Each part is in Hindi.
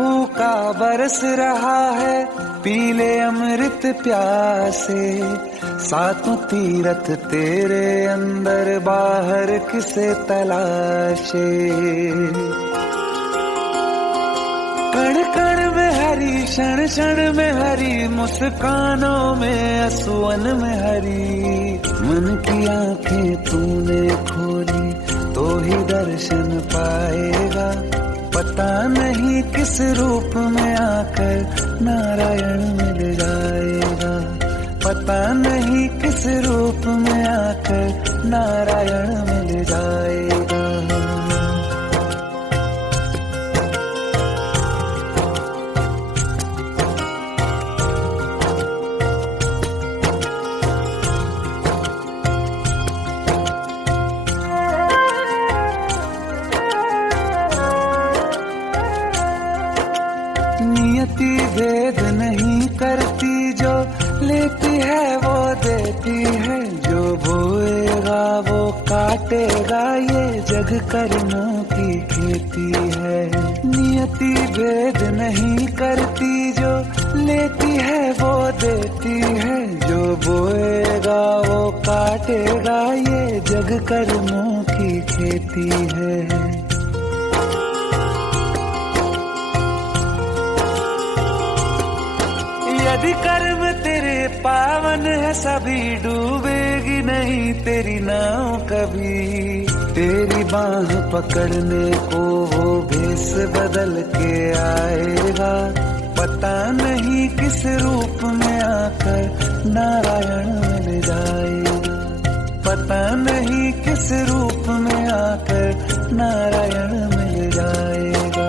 भूखा बरस रहा है, पीले अमृत प्यासे। सातों तीरथ तेरे अंदर, बाहर किसे तलाशे। कण कण में हरी, क्षण क्षण में हरी, मुस्कानों में असुवन में हरी। मन की आंखें तूने खोली तो ही दर्शन पाएगा। पता नहीं किस रूप में आकर नारायण मिल जाएगा। पता नहीं किस रूप में आकर नारायण मिल जाएगा। नियति भेद नहीं करती, जो लेती है वो देती है। जो बोएगा वो काटेगा, ये जग कर्मों की खेती है। नियति भेद नहीं करती, जो लेती है वो देती है। जो बोएगा वो काटेगा, ये जग कर्मों की खेती है। यदि कर्म तेरे पावन है, सभी डूबेगी नहीं तेरी नाव कभी। तेरी बाह पकड़ने को वो भेष बदल के आएगा। पता नहीं किस रूप में आकर नारायण मिल जाएगा। पता नहीं किस रूप में आकर नारायण मिल जाएगा।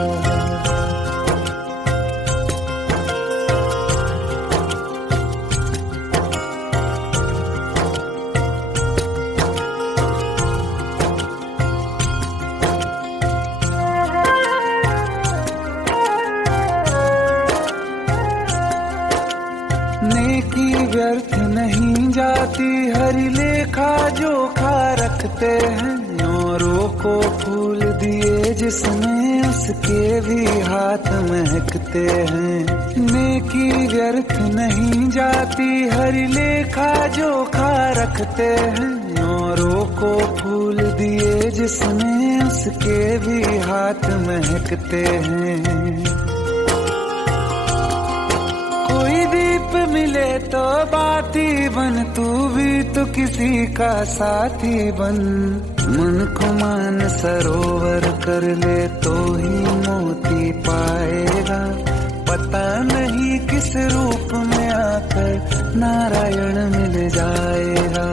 नेकी व्यर्थ नहीं जाती, हरि लेखा जोखा रखते हैं। औरों को फूल दिए जिसमें, उसके भी हाथ महकते हैं। नेकी व्यर्थ नहीं जाती, हरि लेखा जोखा रखते हैं। औरों को फूल दिए जिसमें, उसके भी हाथ महकते हैं। कोई दीप मिले तो बाती बन, तू भी तो किसी का साथी बन। मन को मान सरोवर कर ले तो ही मोती पाएगा। पता नहीं किस रूप में आकर नारायण मिल जाएगा।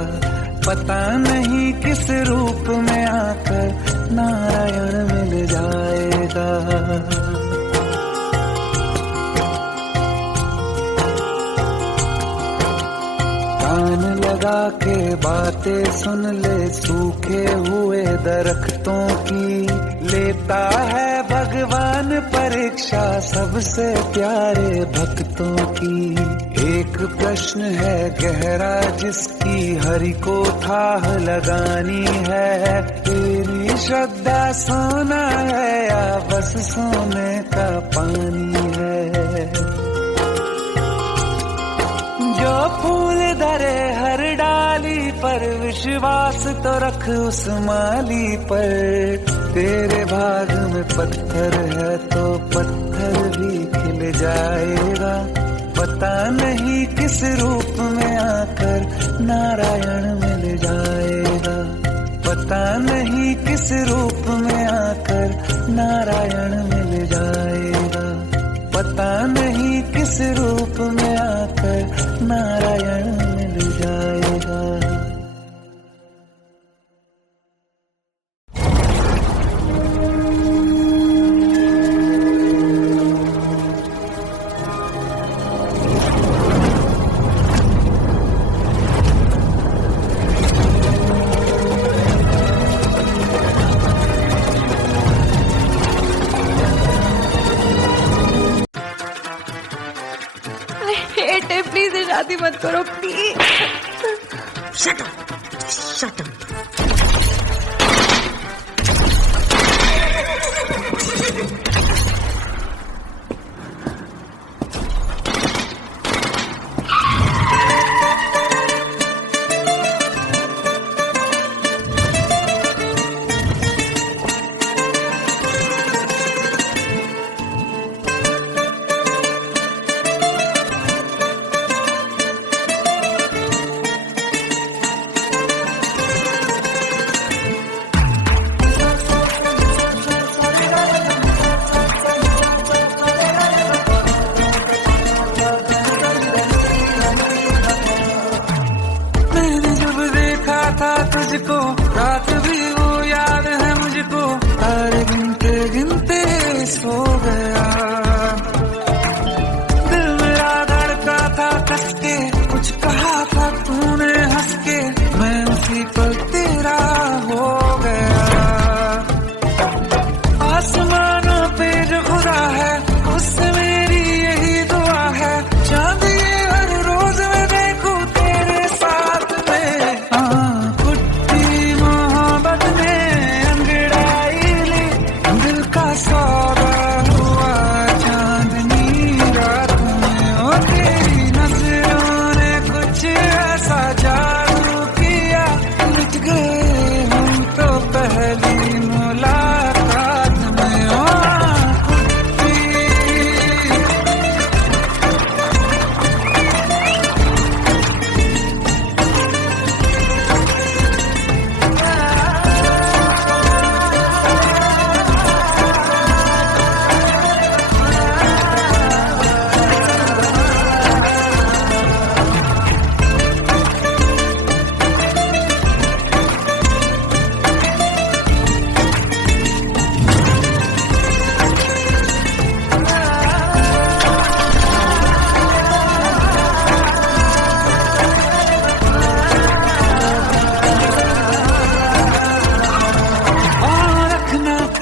पता नहीं किस रूप में आकर नारायण मिल जाएगा। कान लगा के बातें सुन ले, सूखे हुए दरख्तों की। लेता है भगवान परीक्षा सबसे प्यारे भक्तों की। एक प्रश्न है गहरा जिसकी हरि को थाह लगानी है। तेरी श्रद्धा सोना है या बस सोने का पानी है। जो फूल धरे हर डाली पर, विश्वास तो रख उस माली पर। तेरे भाग में पत्थर है तो पत्थर भी खिल जाएगा। पता नहीं किस रूप में आकर नारायण मिल जाएगा। पता नहीं किस रूप में आकर नारायण मिल जाएगा। पता नहीं किस रूप में आकर नारायण मिल जाएगा। प्लीज शादी मत करो please. Shut up, shut up. तुझको, रात भी वो याद है मुझको, तारे गिनते गिनते सो गया। दिल मेरा धड़का था कस के, कुछ कहा था तूने हंस के, मैं उसी पल तेरा हो गया। आसमानों पे जो खुदा है उससे मेरी यही दुआ है, चांद ये हर रोज मैं देखूं तेरे साथ में। कुट्टी मोहब्बत में अंगड़ाई ली, दिल का सौदा हुआ चांदनी रात में। ओ तेरी नजरों ने कुछ ऐसा जादू किया, लुट गए हम तो पहली मुलाकात में। ओ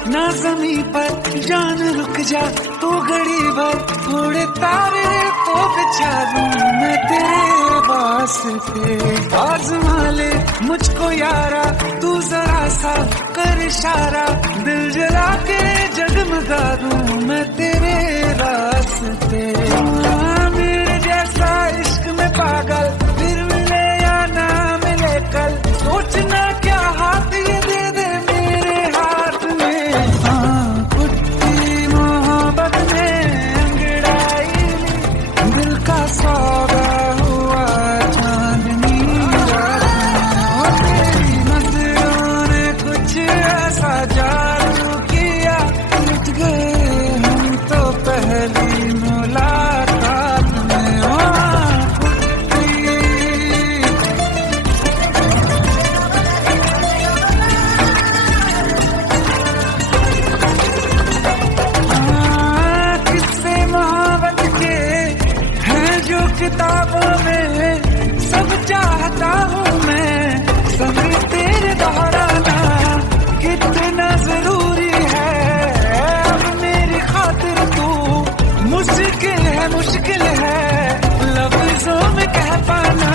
ना ज़मीं पर जान रुक जा तू घड़ी भर, थोड़े तारे तो बिछा दूं मैं तेरे वास्ते। आज़मा ले मुझको यारा तू जरा सा कर इशारा, दिल जला के जगमगा दूं मैं तेरे रास्ते। मेरे जैसा इश्क में पागल फिर मिले या ना मिले कल, सोचना क्या हाथ ये दे दे मेरे हाथ में। कुट्टी मोहब्बत में अंगड़ाई ली, दिल का सौदा हुआ चांदनी रात में। ओ तेरी नजरों ने कुछ ऐसा जादू किया, लुट गए हम तो पहली मुलाकात में। ओ किस्से मोहब्बत के हैं जो किताबों में, सब चाहता हूँ मैं संग तेरे दोहराना, कितना जरूरी है अब मेरी खातिर तू। मुश्किल है लफ्जों में कह पाना,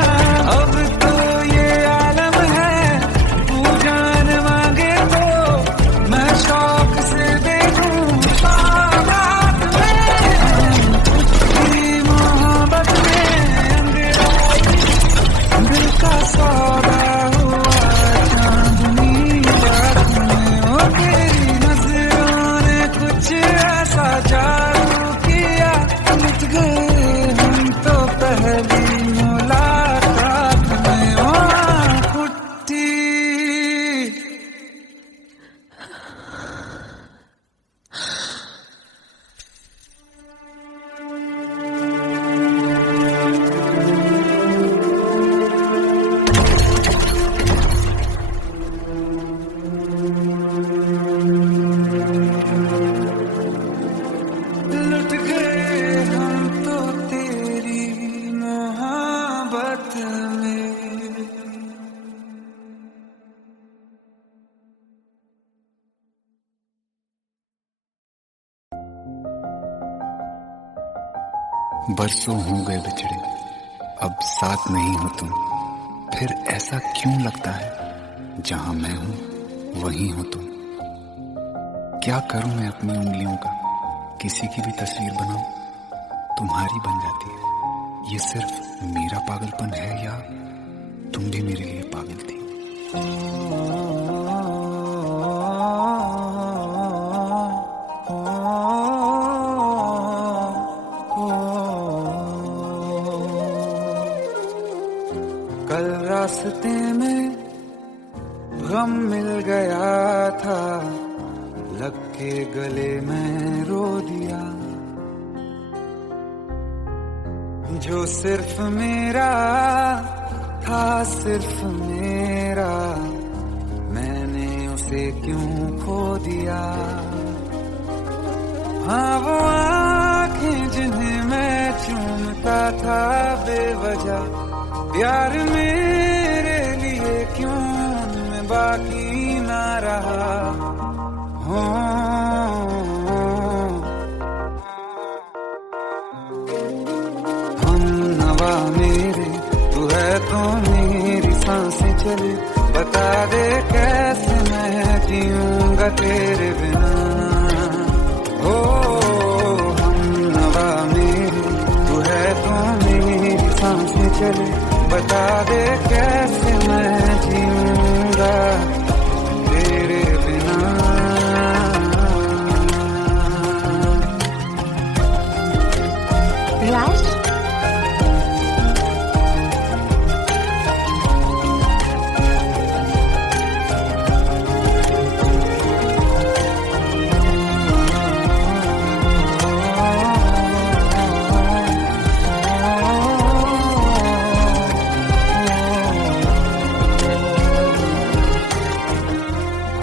अब तो ये आलम है तू जान मांगे तो मैं शौक से दे दूं बारात में। तेरी मोहब्बत में अंगड़ाई, दिल का सौदा हुआ चांदनी रात में। ओ तेरी नजरों ने कुछ ऐसा जादू किया, लुट गए हम तो पहली मुलाकात में। ओ कुट्टी लुट गए हम तो तेरी मोहब्बत में। बरसों हो गए बिछड़े, अब साथ नहीं हो तुम, फिर ऐसा क्यों लगता है जहां मैं हूं वहीं हो तुम। क्या करूं मैं अपनी उंगलियों का, किसी की भी तस्वीर बनाऊं तुम्हारी बन जाती है। ये सिर्फ मेरा पागलपन है या तुम भी मेरे लिए पागल थी। कल रास्ते में गम मिल गया था, लग के गले में रो दिया। जो सिर्फ मेरा था, सिर्फ मेरा से क्यों खो दिया। हाँ वो आँखें जिन्हें मैं चूमता था बेवजह, प्यार मेरे लिए क्यों उनमें बाकी ना रहा। हो हम नवा मेरे तू है तो मेरी सांसें चले, बता दे कैसे मैं जीऊंगा तेरे बिना। ओ हम नवा मेरे तू है तो मेरी सांसें चले, बता दे कैसे मैं जीऊंगा तेरे बिना। राज,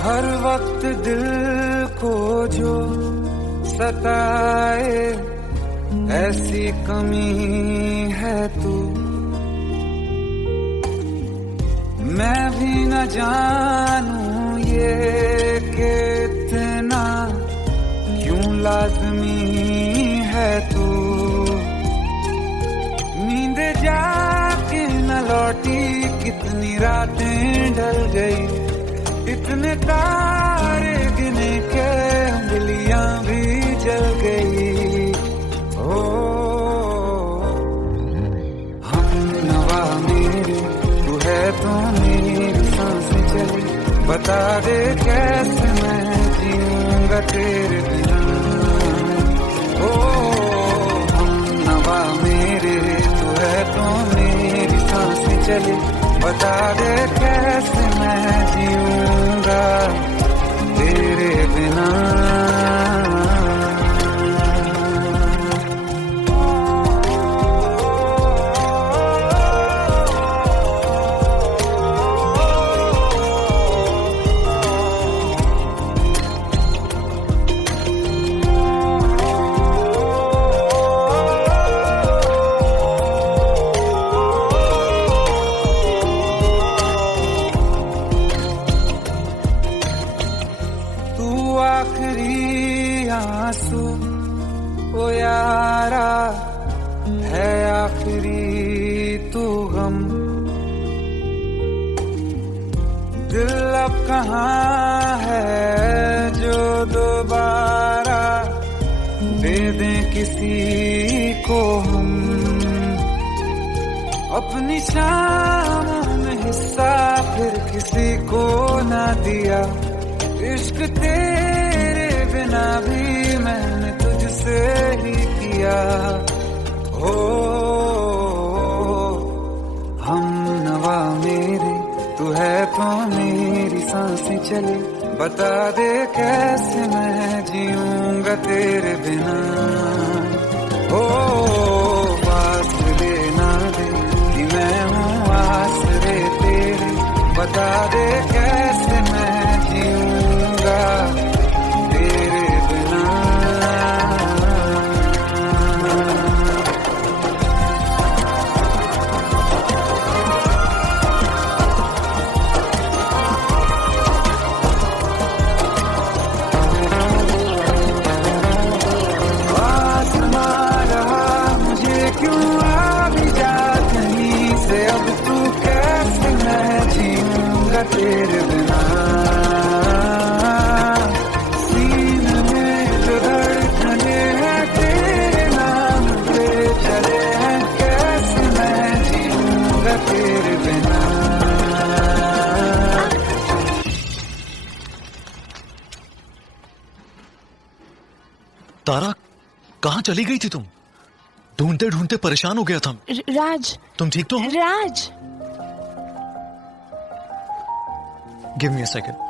हर वक्त दिल को जो सताए ऐसी कमी है तू, मैं भी न जानूं ये कि इतना क्यों लाज़मी है तू। नींद जाके न लौटी कितनी रातें ढल गई, इतने तारे गिने के उंगलियां भी जल गई। ओ हम नवा मेरे तू है तो मेरी सांसें चली, बता दे कैसे मैं जीऊंगा तेरे बिना। ओ हम नवा मेरे तू है तो मेरी सांसें चली, बता दे कैसे मैं जीऊंगा तेरे बिना। आखिरी आंसू ओ यारा है, आखिरी तू गम। दिल अब कहाँ है जो दोबारा दे दें किसी को हम। अपनी शामों में हिस्सा फिर किसी को ना दिया, इश्क तेरे बिना भी मैंने तुझसे ही किया। हो हम नवा मेरे तू है तो मेरी सांसें चले, बता दे कैसे मैं जीऊंगा तेरे बिना। हो फासले ना दे कि मैं हूँ आसरे तेरे, बता दे कैसे मैं जीऊंगा तेरे बिना। आसमां रहा मुझे क्यों आ भी जा कहीं से, अब तू कैसे मैं जीऊंगा तेरे बिना। सीने में जो धड़कने हैं तेरे नाम पे चले हैं, कैसे मैं जीऊंगा तेरे बिना। तारा, कहाँ चली गई थी तुम? ढूंढते ढूंढते परेशान हो गया था। राज, तुम ठीक तो हो? Raj, give me a second.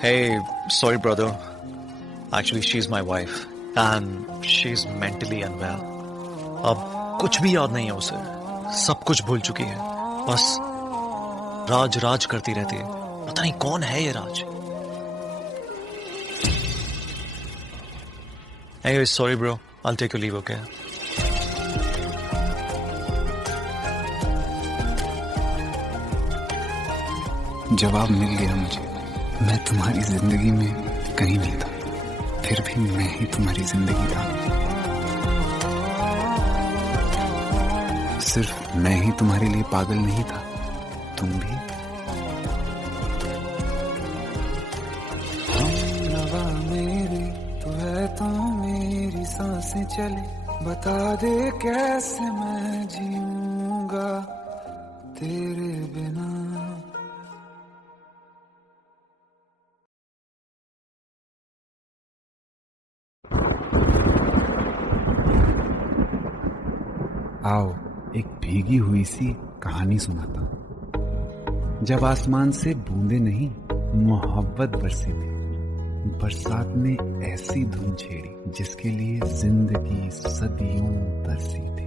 Hey, sorry brother. Actually, she's my wife and she's mentally unwell. अब कुछ भी याद नहीं है उसे, सब कुछ भूल चुकी है, बस राज राज करती रहती है। पता नहीं कौन है ये राज। Anyway, sorry bro, I'll take your leave, okay? जवाब मिल गया मुझे। मैं तुम्हारी जिंदगी में कहीं नहीं था, फिर भी मैं ही तुम्हारी जिंदगी था। सिर्फ मैं ही तुम्हारे लिए पागल नहीं था, तुम भी। हमनवा मेरी तू है तो मेरी सांसें चले, बता दे कैसे मैं जीऊंगा तेरे बिना। आओ एक भीगी हुई सी कहानी सुनाता हूं। जब आसमान से बूंदे नहीं मोहब्बत बरसी थी, बरसात ने ऐसी धुन छेड़ी जिसके लिए जिंदगी सदियों तरसी थी।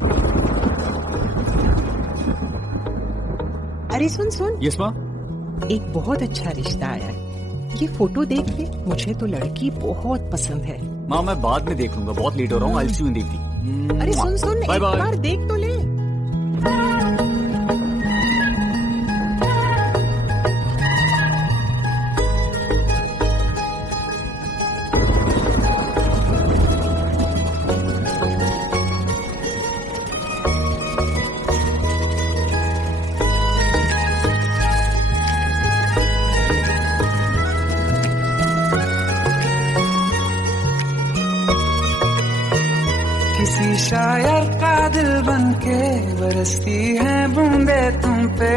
अरे सुन सुन, यस माँ। एक बहुत अच्छा रिश्ता आया है। ये फोटो देख ले, मुझे तो लड़की बहुत पसंद है। माँ मैं बाद में देख लूंगा, बहुत लेट हो रहा हूँ। आई सी यू देखती। अरे सुन सुन, बाय एक बाय। बार देख तो ले। किसी शायर का दिल बनके बरसती है बूंदे तुम पे,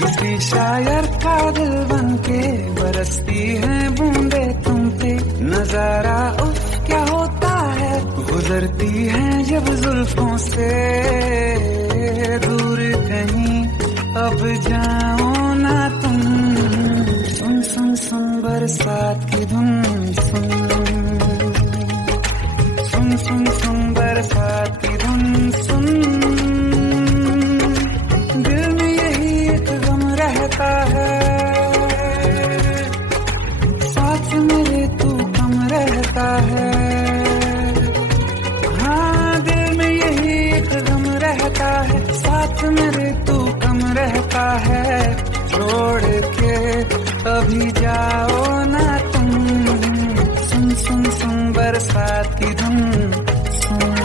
किसी शायर का दिल बनके बरसती है बूंदे तुम पे। नजारा उफ क्या होता है, गुजरती है जब जुल्फों से दूर कहीं अब जाओ ना तुम। सुन सुन सुन बरसात की धुन, सुन सुन सुन सुन बरसात की धुन सुन। दिल में यही एक गम रहता है, साथ मेरे तू कम रहता है। हाँ दिल में यही एक गम रहता है, साथ मेरे तू कम रहता है। छोड़ के अभी जाओ ना तुम, सुन सुन सुन बरसात की धुन सुन।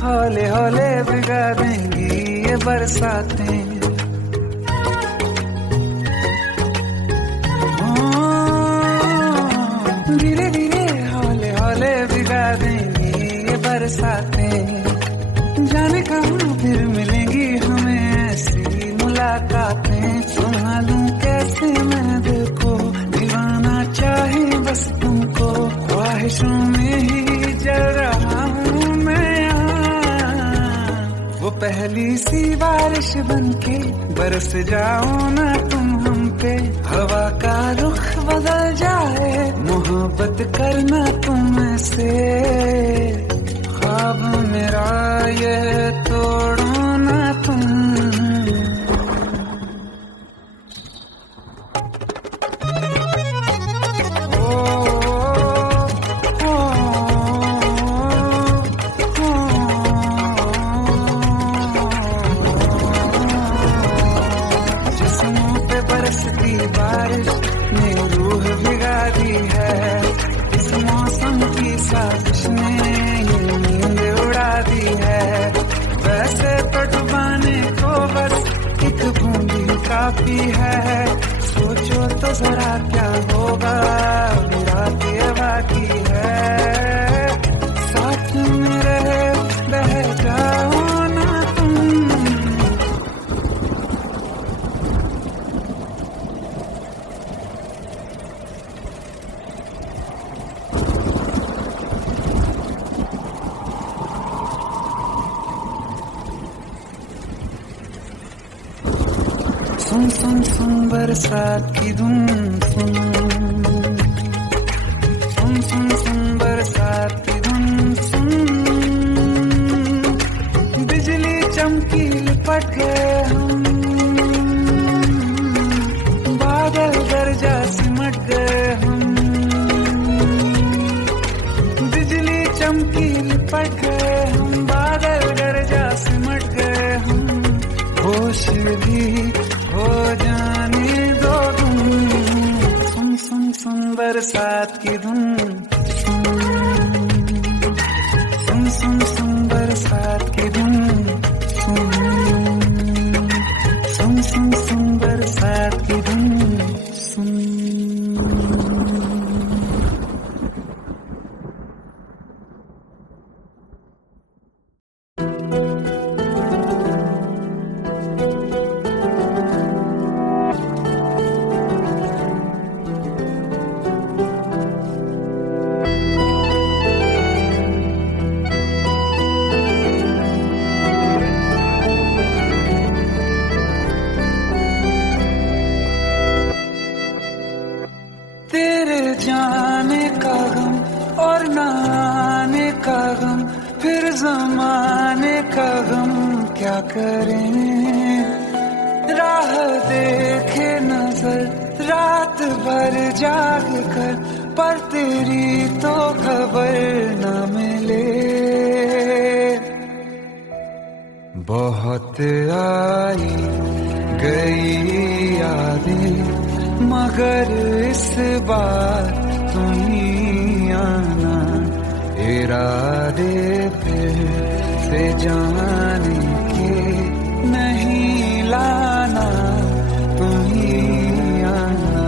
हौले हौले भिगा देंगी ये बरसातें, धीरे धीरे हौले हौले भिगा देंगी ये बरसातें। जाने कहाँ फिर मिलेंगी हमें ऐसी मुलाकातें। संभालूं कैसे मैं दिल को, दीवाना चाहे बस तुमको। ख्वाहिशों में ही जल रहा हूँ मैं यहाँ। वो पहली सी बारिश बनके बरस जाओ ना तुम हम पे। हवा का रुख बदल जाए, मोहब्बत करना तुम ऐसे। ख्वाब मेरा ये तोड़ो ना तुम। बारिश ने रूह भिगा दी है, इस मौसम काफी है, सोचो तो जरा क्या होगा, रात ये बाकी है, साथ में रहे बह जाओ ना तुम। सुन सुन सुन बरसात की धुन, सुन सुन सुन सुन बरसात की धुन, सुन बिजली चमकी लिपट गए हम, बादल गरजा सिमट गए हम, बिजली चमकी लिपट गए हम, बादल गरजा सिमट गए हम, होश भी हो जाने दो तुम। सुन सुन सुन बरसात की धुन, सुन सुन सुन बरसात की धुन, सुन सुन सुन सुन बरसात की धुन, सुन। तेरे जाने का गम और न आने का गम, फिर जमाने का गम क्या करें, राह देखे नजर रात भर जाग कर, पर तेरी तो खबर न मिले। बहुत आई गई यादें, मगर इस बार तुम ही आना, इरादे फिर से जाने के नहीं लाना, तुम ही आना।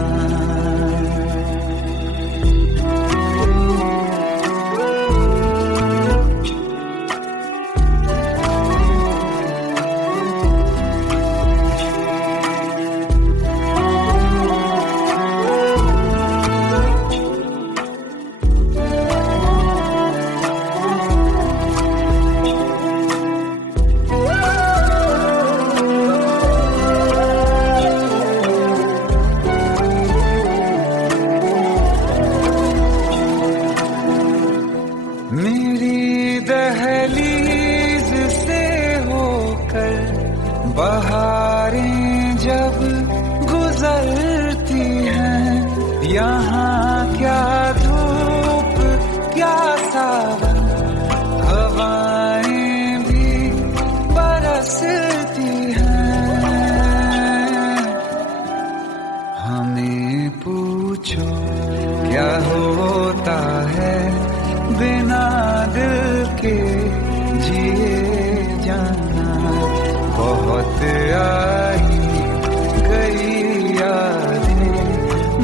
मेरी दहलीज से होकर बहारें जब गुजरती हैं, यहाँ क्या धूप क्या सावन, हवाएं भी बरसती हैं। हमें पूछो क्या होता है बिना दिल के जिए जाना, बहुत आई गई यादें,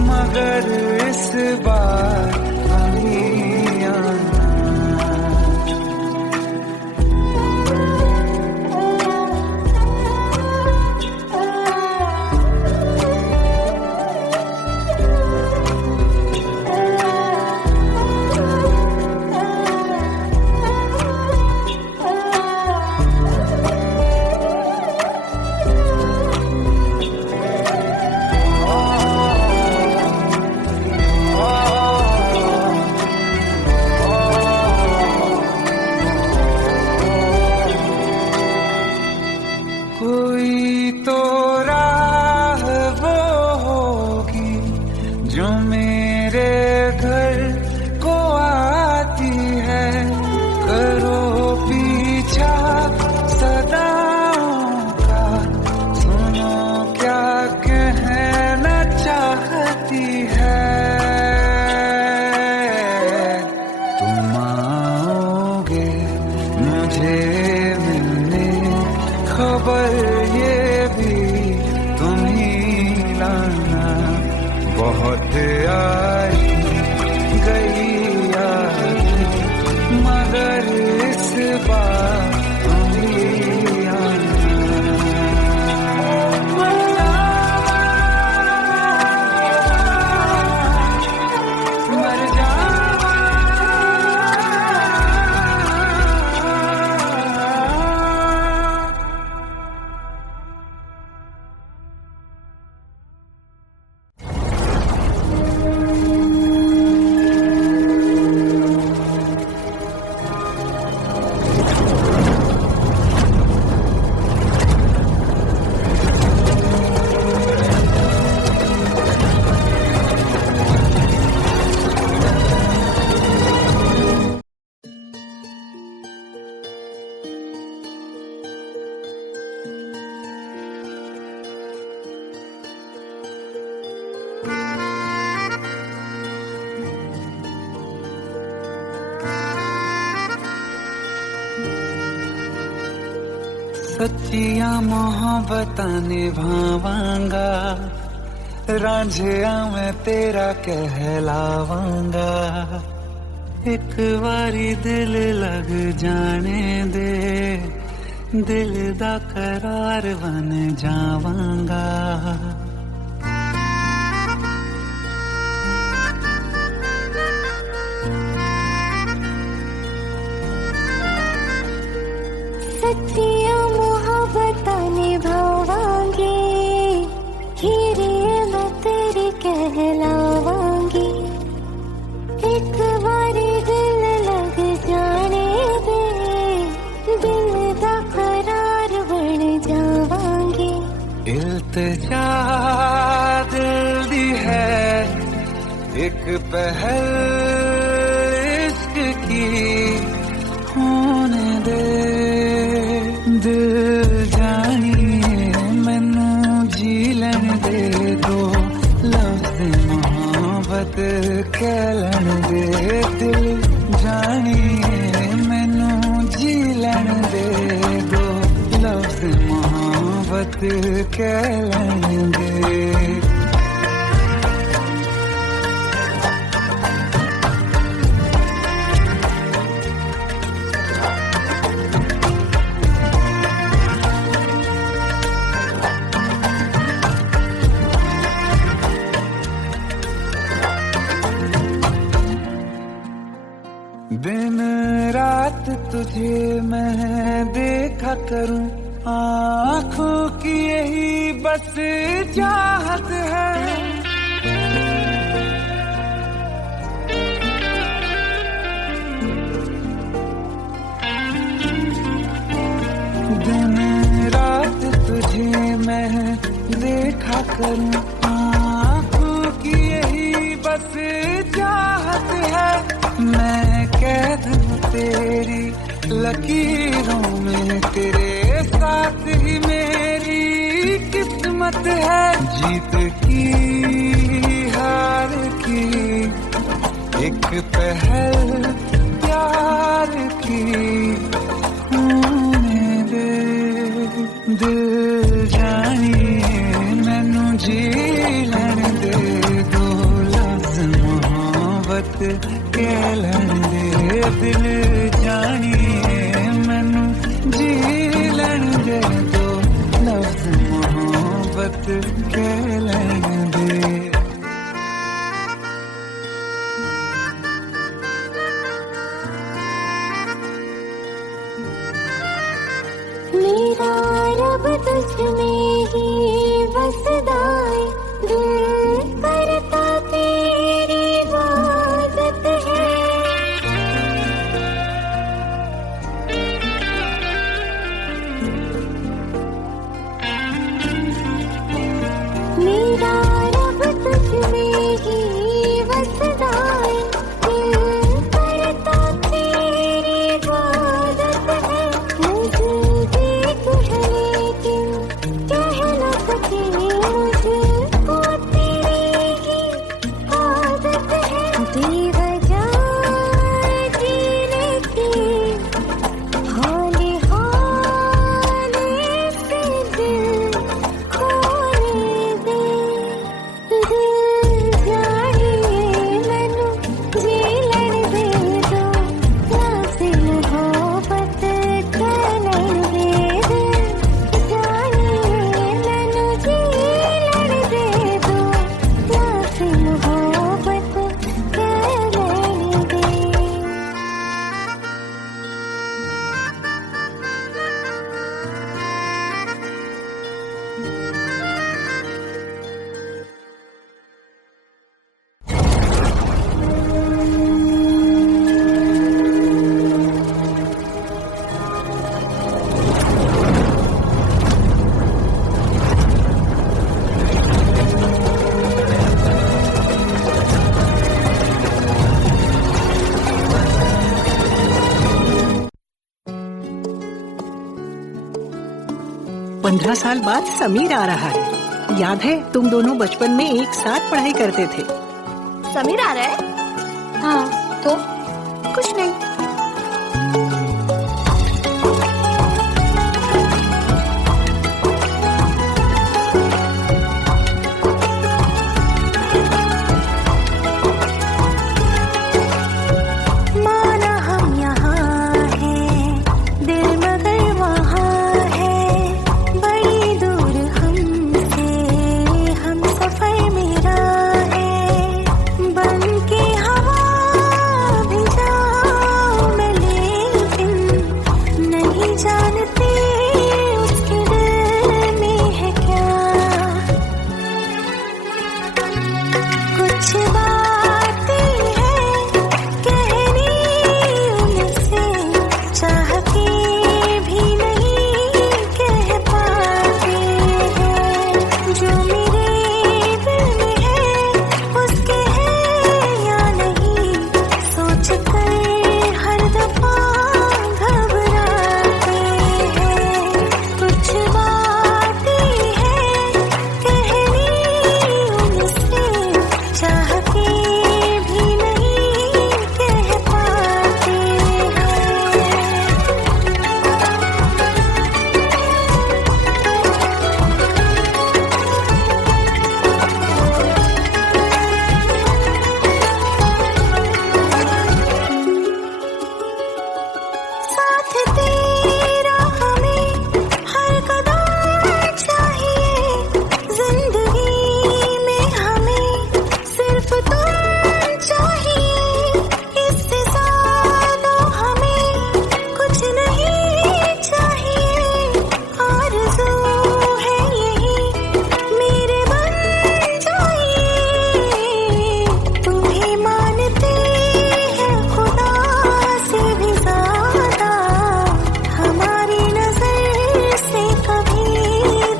मगर इस बार नहीं आना। कोई तो राह वो होगी जो मेरे घर को आती है, करो पीछा सदाओं का, सुनो क्या कहना चाहती है। तुम आओगे मुझे मिलने, खबर ये भी तुम ही आना, बहुत आई गई याद, मगर इस बार उंगली आना। सच्चिया मोहब्बतां निभावांगा, रांझिया मैं तेरा कहलावांगा। एक बारी दिल लग जाने दे, दिल दा करार बन जावांगा। सच्चिया मोहब्बतां निभावांगी, हीरे मैं तेरी कहलावांगी। एक बारी दिल लग जाने दे, दिल दा करार बन जावांगी। इल्तिजा दिल दी है एक पहल इश्क की, होने दे दिल जानिए मैनू जी लैन दे दो, लफ्ज़ मोहब्बत कह लैन दे। दिल जानिए मैनू जी लैन दे दो, लफ्ज़ मोहब्बत कह लैन दे। दिन रात तुझे मैं देखा करूं, आँखों की यही बस चाहत है। दिन रात तुझे मैं देखा करूं, आँखों की यही बस चाहत है। मैं कैद हूँ तेरी लकीरों में, तेरे साथ ही मेरी किस्मत है। जीत की हार की एक पहल प्यार की, होने दे दिल जानिए मैनू जी लैन दे दो, लफ्ज़ मोहब्बत कह लैन दे। दिल जानिए मैनू जी लैन दे दो, लफ्ज़ मोहब्बत कह लैन दे। मेरा रब तुझ में ही बसदा है, दिल करता तेरी इबादत है। मेरा रब तुझ में ही बसदा है, दिल करता तेरी इबादत है। मुझे देख है लेकिन 15 साल बाद समीर आ रहा है। याद है तुम दोनों बचपन में एक साथ पढ़ाई करते थे। समीर आ रहा है? हाँ तो कुछ नहीं। माना हम यहाँ हैं, दिल मगर वहाँ है, बड़ी दूर हमसे हम सफर मेरा है। बन के हवा भी जाऊं मैं, लेकिन नहीं जानते उसके दिल में है क्या। कुछ बातें हैं कहनी उनसे, चाह के भी नहीं कह पाते हैं। जो मेरे दिल में है उसके है या नहीं, सोच कर हर दफा घबराते हैं। कुछ बातें हैं कहनी उनसे, चाह के भी नहीं कह पाते हैं। साथ तेरा हमें हर कदम चाहिए, जिंदगी में हमें सिर्फ तुम चाहिए। इससे ज्यादा हमें कुछ नहीं चाहिए। आरज़ू है यही मेरे बन जाइए, तुम्हें मानते हैं खुदा से भी ज्यादा। हमारी नजर से कभी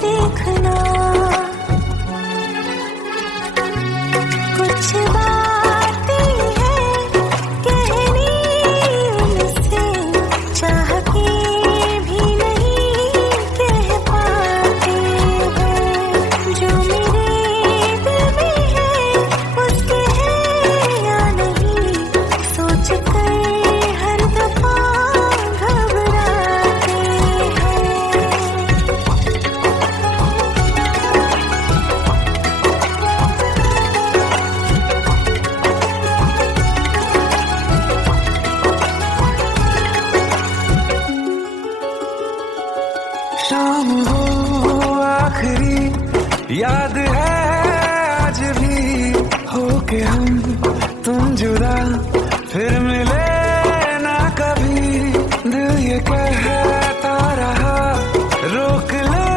देखना। कुछ बातें हैं कहनी उनसे, चाह के भी नहीं कह पाते हैं। जो मेरे दिल में है उसके है या नहीं, सोच कर हर दफा घबराते हैं। शाम हो आखिरी याद है आज भी, होके हम तुम जुदा फिर मिले ना कभी। दिल ये कहता रहा रोक लो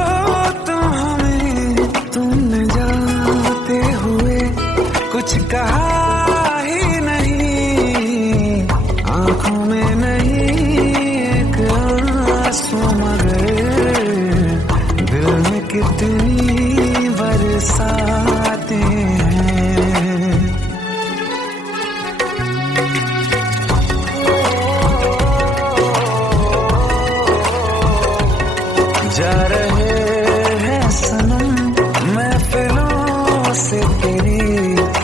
तुम हमें, तुमने जाते हुए कुछ कहा ही नहीं। आंखों में नहीं एक आंसू, मगर दिल में कितनी बरसाते हैं। जा रहे हैं सनम महफिलों से तेरी,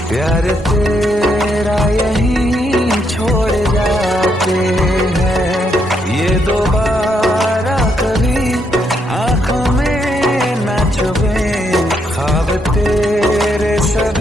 प्यार तेरा यहीं छोड़ जाते हैं। ये दोबारा कभी आंखों में न चुभे, ख्वाब तेरे सब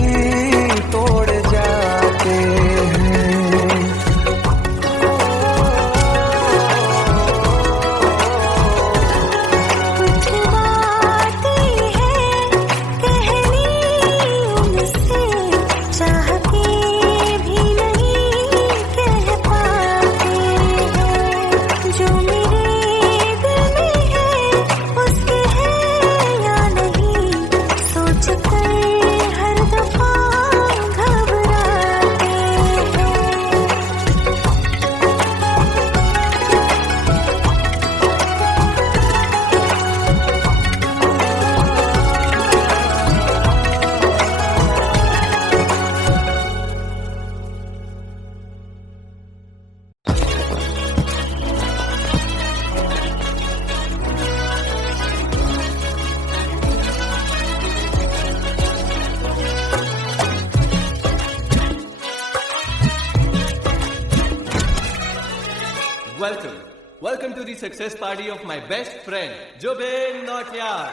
welcome to the success party of my best friend, Jobin Nautiyal.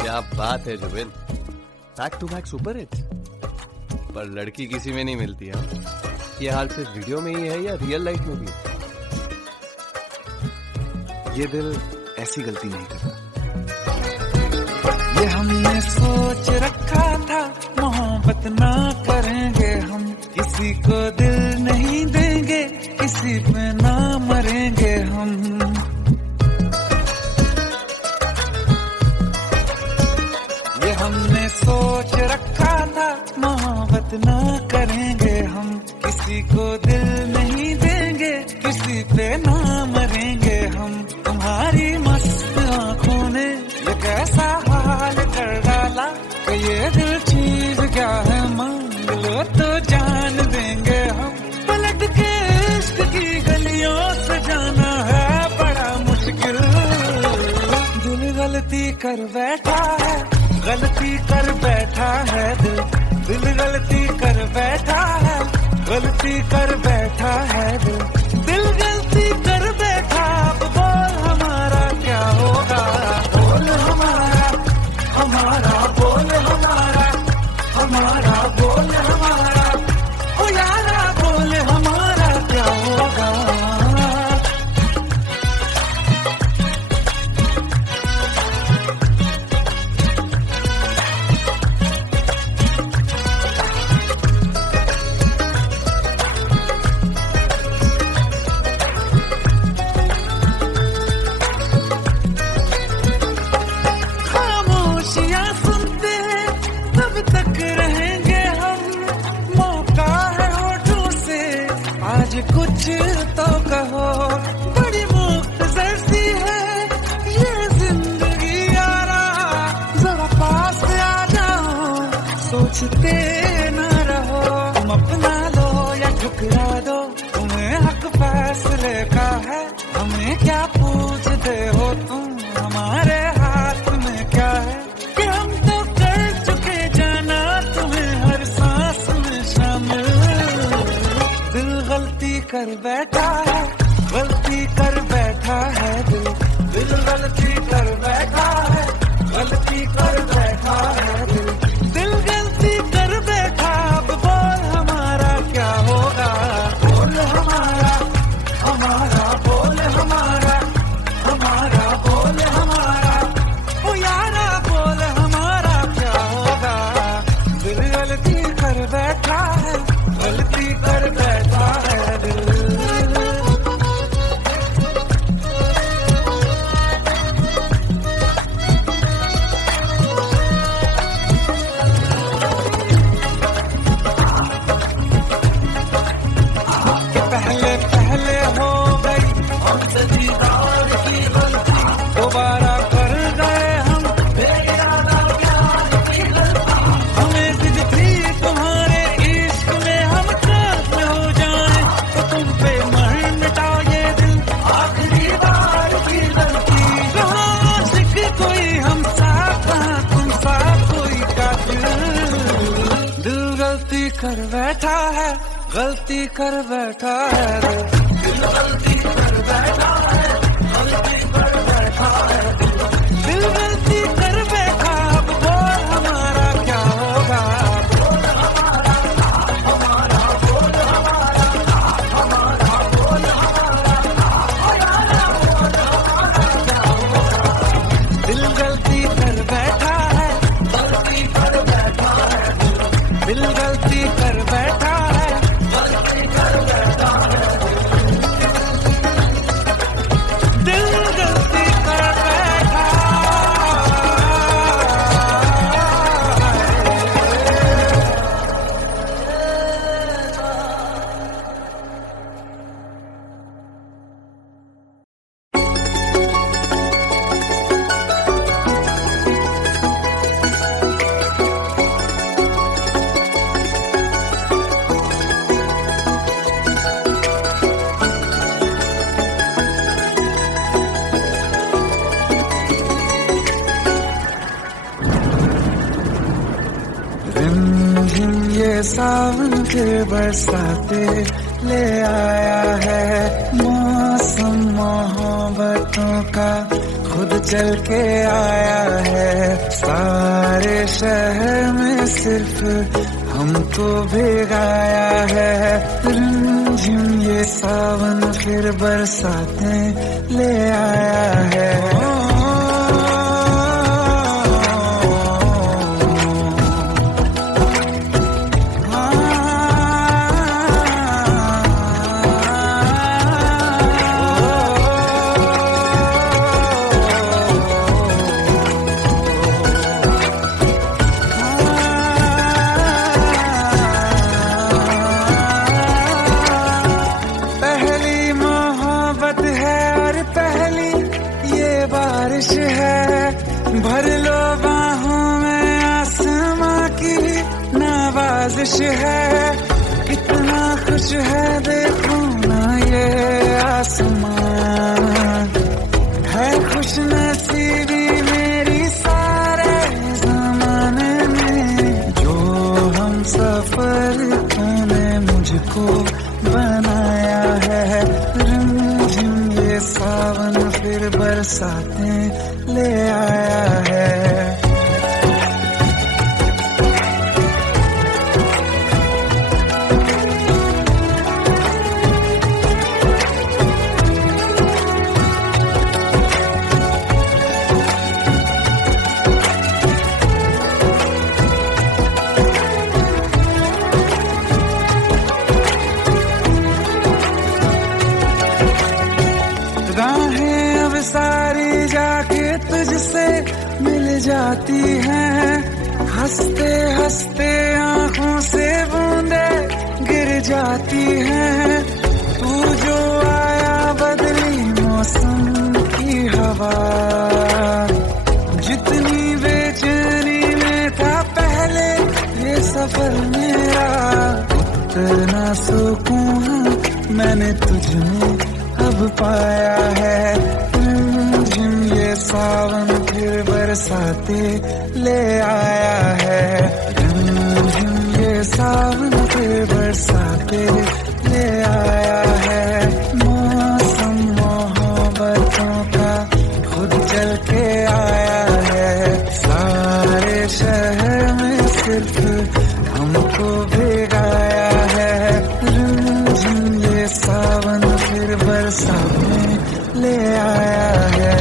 क्या बात है Jubin, back to back super hit. पर लड़की किसी में नहीं मिलती है। ये हाल सिर्फ वीडियो में ही है या रियल लाइफ में भी? ये दिल ऐसी गलती नहीं करता। ये हमने सोच रखा था मोहब्बत ना करेंगे हम, किसी को दिल नहीं देंगे, किसी पे ना मरेंगे हम। ये हमने सोच रखा था मोहब्बत ना करेंगे हम, किसी को दिल नहीं देंगे, किसी पे ना मरेंगे हम। तुम्हारी मस्त आंखों ने ये कैसा हाल कर डाला कि ये दिल चीज क्या है, मांग लो तो जान देंगे हम। पलट के इश्क की गलियों से जाना है बड़ा मुश्किल। दिल गलती कर बैठा है, गलती कर बैठा है दिल, दिल गलती कर बैठा है, गलती कर बैठा है दिल, दिल गलती कर बैठा। अब बोल हमारा क्या होगा, बोल हमारा, हमारा बोल हमारा, हमारा बोल हमारा, ओ यारा बोल हमारा क्या होगा। खामोशियां सुनते तब तक रहेंगे हम, मौका है होठों से आज कुछ तो कहो। बड़ी मुख्तसर सी है ये जिंदगी यारा, जरा पास आ जाओ, सोचते न रहो। तुम अपना लो या ठुकरा दो, तुम्हें हक फैसले का है, हमें क्या पूछते हो तुम, हमारे हाथ में क्या है कि हम तो कर चुके जाना तुम्हें हर सांस में शामिल। दिल गलती कर बैठा है, गलती कर बैठा है दिल, दिल गलती कर बैठा है, गलती कर बैठा है दिल, दिल गलती कर बैठा। अब बोल हमारा क्या होगा, बोल हमारा, हमारा बोल हमारा, हमारा बोल हमारा, ओ यारा बोल हमारा क्या होगा। दिल गलती कर बैठा है, गलती कर बैठा है दिल। कि पहले पहले हो गई हमसे दीदार की गलती, दोबारा कर गए हम बेइरादा प्यार की गलती। हमें जिद थी तुम्हारे इश्क में हम काफिर हो जाएं, तो तुम पे मर मिटा ये दिल आखिरी बार की गलती। कहाँ आशिक कोई हम साथ, कहाँ तुम साथ कोई काफिर। दिल गलती कर बैठा है, गलती कर बैठा है दिल गलती कर बैठा है, गलती कर बैठा है दिल गलती कर बैठा। अब बोल हमारा क्या होगा, बोल हमारा, हमारा बोल हमारा, हमारा बोल हमारा, दिल गलती कर बैठा है, गलती कर बैठा है दिल गलती कर बैठा है, गलती कर बैठा है। रिमझिम ये सावन फिर बरसाते ले आया है, मौसम मोहब्बतों का खुद चल के आया है। सारे शहर में सिर्फ हमको भिगाया है, रिमझिम ये सावन फिर बरसाते ले आया है। बारिश है, भर लो बाहों में आसमां की नवाजिश है। कितना खुश है देखो ना ये आसमान, है खुश नसीबी मेरी सारे जमाने में। जो हम सफर तूने मुझको बनाया है, रिमझिम ये सावन फिर बरसाते ले आया है। राहें अब सारी जाके तुझसे मिल जाती हैं, हंसते हंसते आंखों से बूंदे गिर जाती हैं। तू जो आया बदली मौसम की हवा, जितनी बेचैनी में था पहले ये सफर मेरा, उतना सुकून मैंने तुझमें अब पाया है। रिमझिम ये सावन फिर बरसाते ले आया है, रिमझिम ये सावन फिर बरसाते ले आया है। मौसम मोहब्बतों का खुद चल के आया है, सारे शहर में सिर्फ हमको भिगाया है। रिमझिम ये सावन फिर बरसाते ले आया है।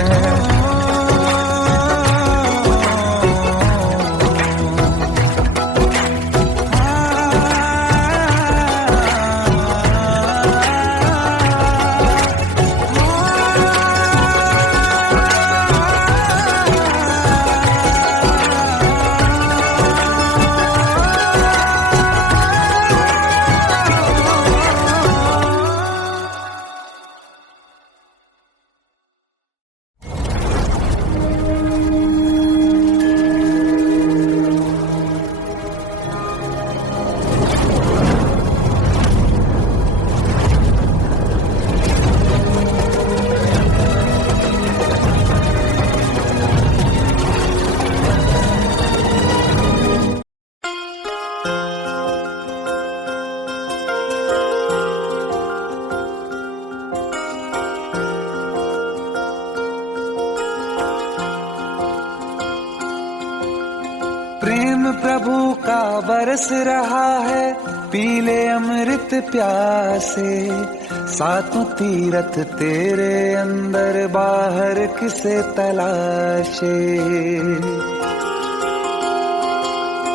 प्रेम प्रभु का बरस रहा है, पीले अमृत प्यासे। सातों तीरथ तेरे अंदर बाहर किसे तलाशे।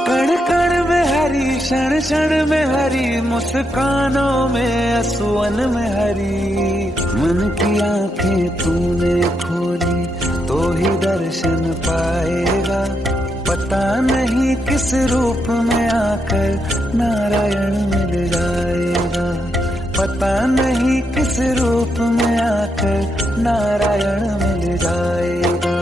कण कण में हरी, क्षण क्षण में हरी, मुस्कानों में असुवन में हरी। मन की आंखें तूने खोली तो ही दर्शन पाएगा, पता नहीं किस रूप में आकर नारायण मिल जाएगा। पता नहीं किस रूप में आकर नारायण मिल जाएगा।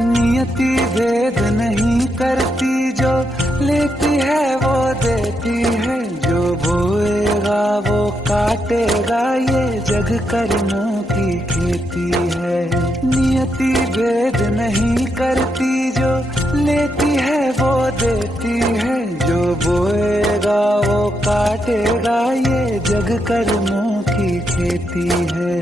नियति भेद नहीं करती, जो लेती है वो देती है, जो बोएगा वो काटेगा, ये जग कर्मों की खेती है। नियति भेद नहीं करती, जो लेती है वो देती है, जो बोएगा वो काटेगा, ये जग कर्मों की खेती है।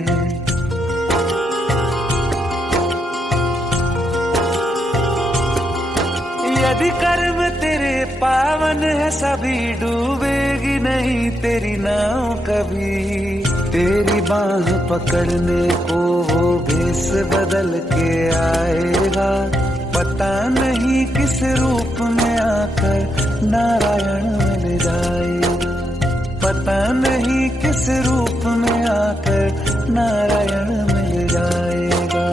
यदि कर्म तेरे पावन है, सभी डूबेगी नहीं तेरी नाव कभी। तेरी बाह पकड़ने को वो भेष बदल के आएगा, पता नहीं किस रूप में आकर नारायण मिल जाएगा, पता नहीं किस रूप में आकर नारायण मिल जाएगा।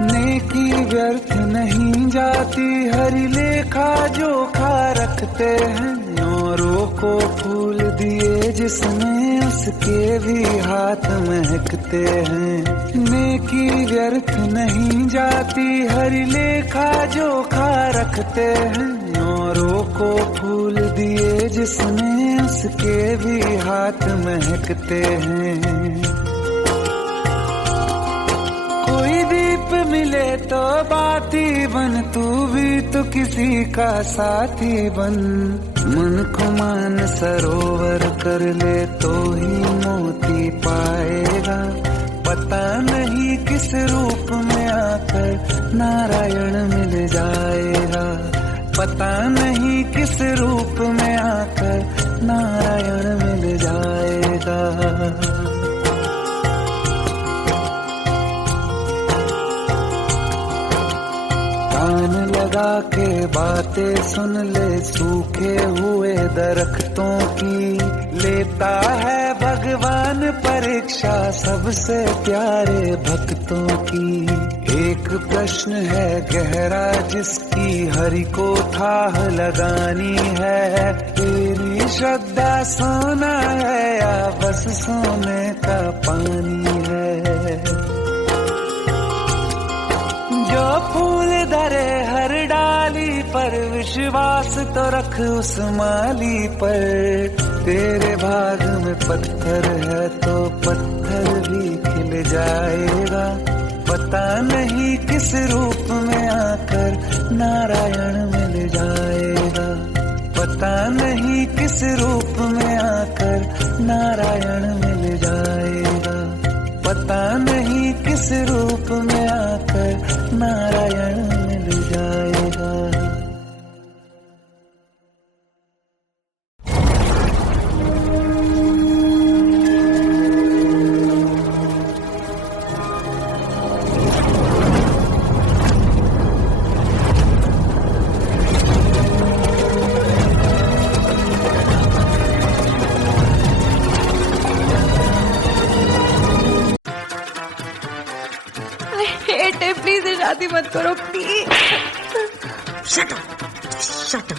नेकी व्यर्थ नहीं जाती, हरि लेखा जोखा रखते हैं, औरों को फूल दिए जिसमें उसके भी हाथ महकते हैं। नेकी व्यर्थ नहीं जाती, हरि लेखा जोखा रखते हैं, औरों को फूल दिए जिसमें उसके भी हाथ महकते हैं। कोई दीप मिले तो बाती बन, तू भी तो किसी का साथी बन। मन को मान सरोवर कर ले तो ही मोती पाएगा, पता नहीं किस रूप में आकर नारायण मिल जाएगा, पता नहीं किस रूप में आकर नारायण मिल जाएगा। कान लगा के बातें सुन ले सूखे हुए दरख्तों की, लेता है भगवान परीक्षा सबसे प्यारे भक्तों की। एक प्रश्न है गहरा जिसकी हरि को थाह लगानी है, तेरी श्रद्धा सोना है या बस सोने का पानी है। जो फूल धरे हर डाली पर, विश्वास तो रख उस माली पर। तेरे भाग में पत्थर है तो पत्थर भी खिल जाएगा, पता नहीं किस रूप में आकर नारायण मिल जाएगा, पता नहीं किस रूप में आकर नारायण मिल जाएगा, पता नहीं किस रूप में आकर नारायण मिल जाएगा। प्लीज शादी मत करो please. Shut up, shut up.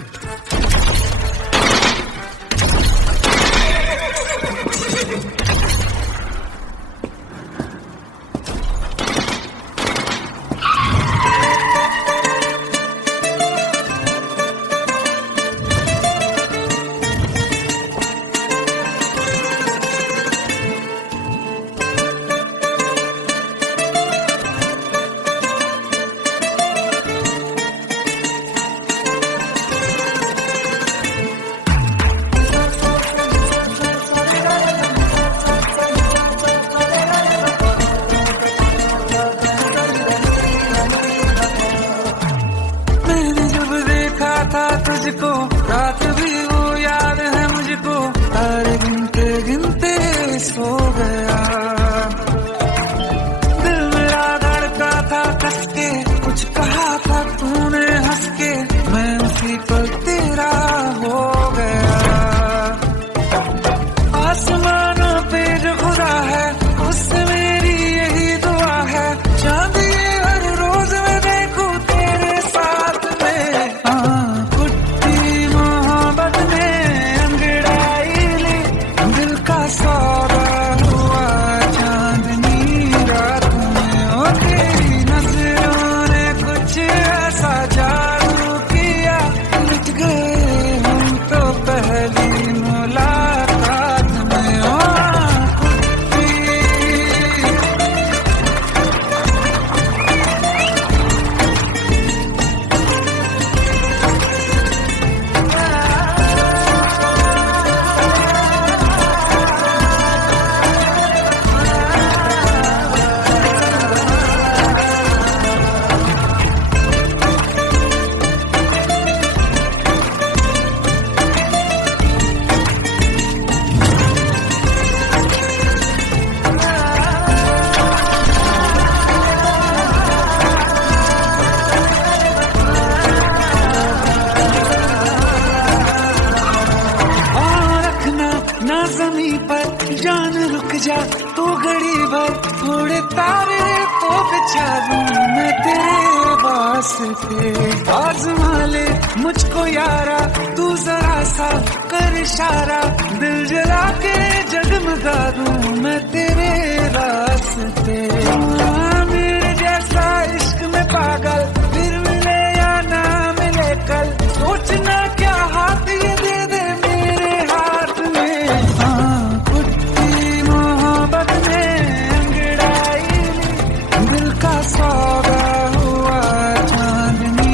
तू घड़ी भर थोड़े तारे तो बिछा दूं मैं तेरे वास्ते। आज़मा ले मुझको यारा, तू जरा सा कर इशारा, दिल जला के जगमगा दूं मैं तेरे रास्ते। मेरे जैसा इश्क में पागल फिर मिले या ना मिले कल, सोचना क्या हाथ ये दे दे मेरे हाथ में। हाँ कुत्ती मोहब्बत में अंगड़ाई दिल का सौदा हुआ चांदनी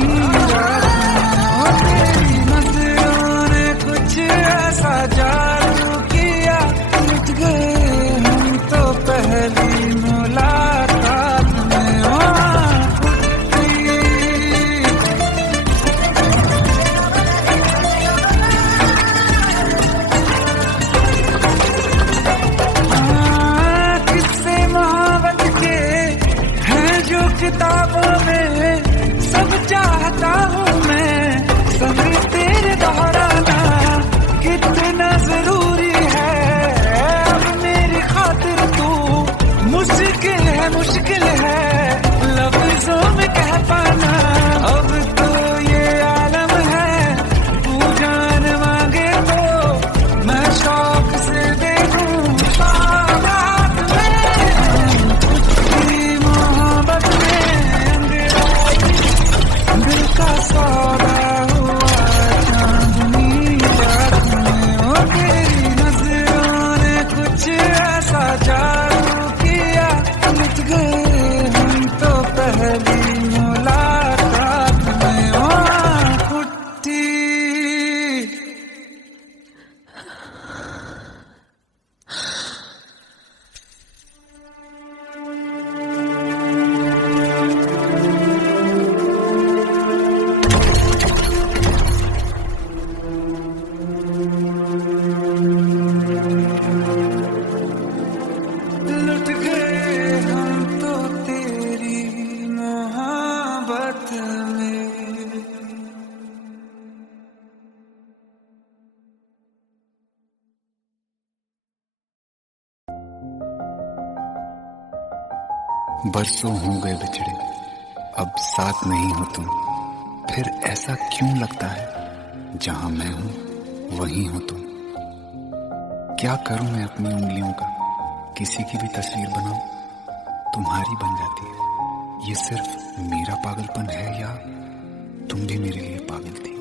रात में। तेरी नजरों ने कुछ ऐसा जादू किया, लुट गए हम तो पहली मुलाकात में। किस्से मोहब्बत के हैं जो किताबों में, सब चाहता हूँ मैं संग तेरे दोहराना, कितना जरूरी है अब मेरी खातिर तू। मुश्किल है लफ्जों में कह पाना, अब तो ये आलम है तू जान मांगे तो मैं शौक से दे दूं बारात में। तेरी मोहब्बत में अंगड़ाई दिल का सौदा हुआ चांदनी रात में। ओ तेरी नजरों ने कुछ ऐसा जादू किया, लुट गए हम तो पहली मुलाकात में। ओ कुट्टी लुट गए हम तो तेरी मोहब्बत में। बरसों हो गए बिछड़े, अब साथ नहीं हो तुम, फिर ऐसा क्यों लगता है जहां मैं हूं वहीं हो तुम। क्या करूं मैं अपनी उंगलियों का, किसी की भी तस्वीर बनाऊं तुम्हारी बन जाती है। ये सिर्फ मेरा पागलपन है या तुम भी मेरे लिए पागल थी।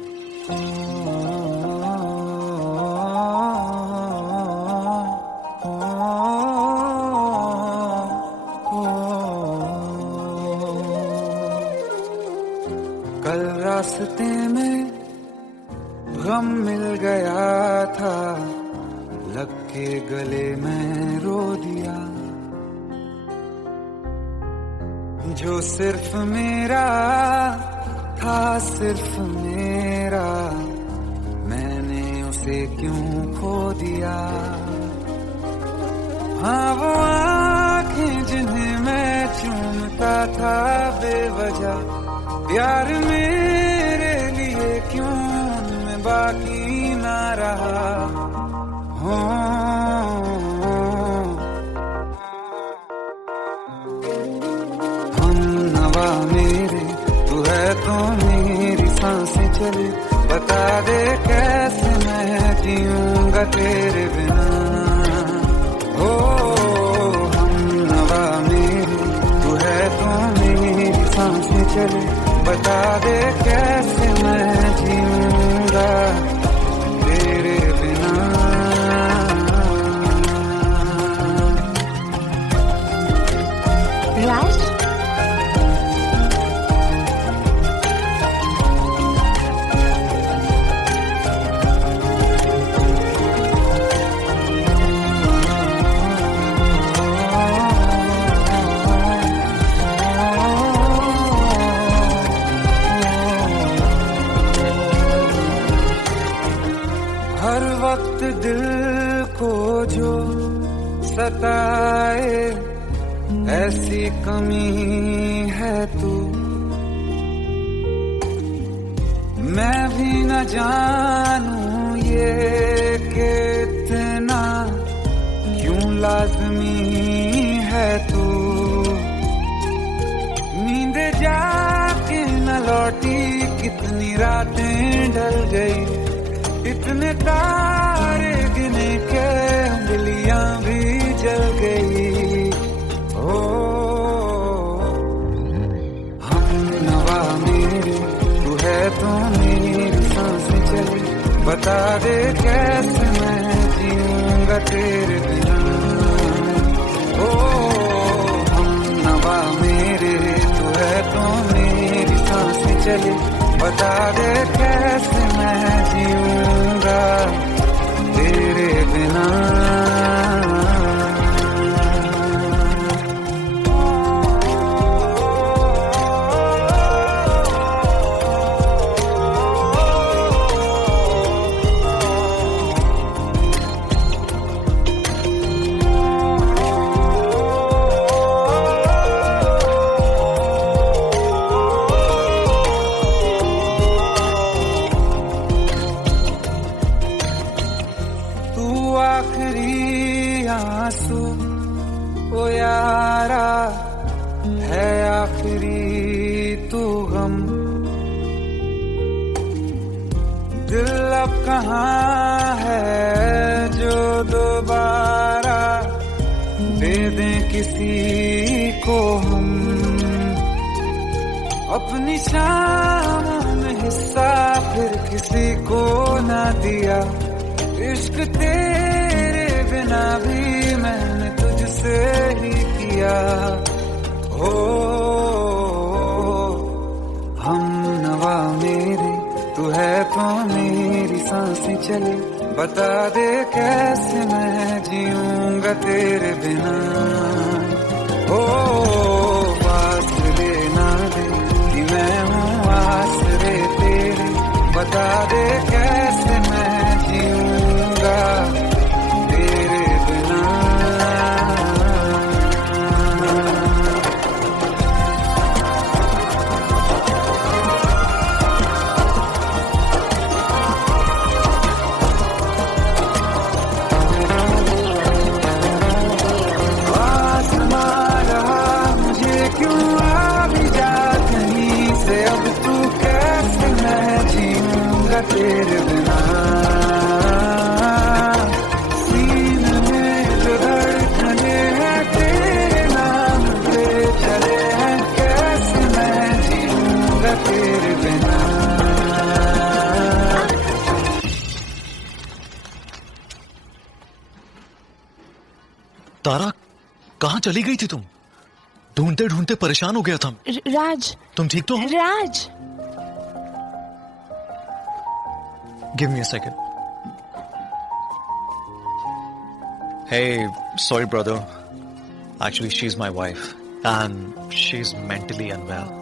कल रास्ते में गम मिल गया था, लग के गले में रो दिया। जो सिर्फ मेरा था, सिर्फ मेरा, मैंने उसे क्यों खो दिया। हाँ वो आँखें जिन्हें मैं चूमता था बेवजह, प्यार मेरे लिए क्यों उनमें बाकी ना रहा। हो हम नवा मेरे, तू है तो मेरी सांसें चले, बता दे कैसे मैं जीऊंगा तेरे बिना। हो हम नवा मेरे, तू है तो मेरी सांसें चले, बता दे कैसे मैं जीऊंगा तेरे बिना। राज, हर वक्त दिल को जो सताए ऐसी कमी है तू, मैं भी न जानूं ये कि इतना क्यों लाज़मी है तू। नींद जाके न लौटी कितनी रातें ढल गई, इतने तारे गिने के उंगलियां भी जल गई। ओ हम नवा मेरे तू है तो मेरी सांसें चली, बता दे कैसे मैं जीऊंगा तेरे बिना। ओ हम नवा मेरे तू है तो मेरी सांसें चली, बता दे कैसे मैं जीऊंगा तेरे बिना। आखिरी आंसू ओ यारा है, आखिरी तू गम। दिल अब कहाँ है जो दोबारा दे दें किसी को हम। अपनी शाम में हिस्सा फिर किसी को ना दिया, इश्क तेरे बिना भी मैंने तुझसे ही किया। ओ हम नवा मेरे तू है तो मेरी सांसें चले, बता दे कैसे मैं जीऊंगा तेरे बिना। ओ फासले ना दे कि मैं हूँ आसरे तेरे, बता दे कैसे मैं जीऊंगा तेरे बिना। आसमां रहा मुझे क्यों आ भी जा कहीं से, अब तू कैसे मैं जीऊंगा तेरे बिना। सीने में जो धड़कने हैं तेरे नाम पे चले हैं, कैसे मैं जीऊंगा तेरे बिना। तारा, कहाँ चली गई थी तुम? ढूंढते ढूंढते परेशान हो गया था। राज, तुम ठीक तो हो? राज। Give me a second. Hey, sorry brother. Actually, she's my wife and she's mentally unwell.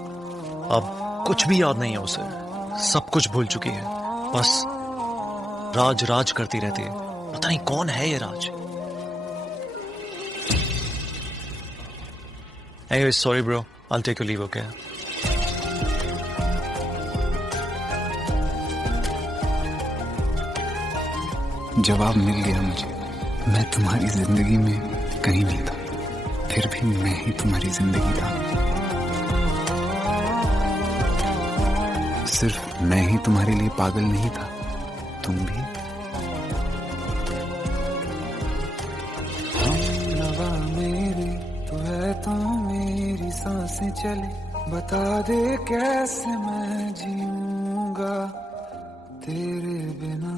अब कुछ भी याद नहीं है उसे, सब कुछ भूल चुकी है। बस राज राज करती रहती है। पता नहीं कौन है ये राज। Anyway, sorry bro. I'll take your leave, okay? जवाब मिल गया मुझे। मैं तुम्हारी जिंदगी में कहीं नहीं था, फिर भी मैं ही तुम्हारी जिंदगी था। सिर्फ मैं ही तुम्हारे लिए पागल नहीं था, तुम भी। हम नवा मेरे तू है तो मेरी सांसें चले, बता दे कैसे मैं जीऊंगा तेरे बिना।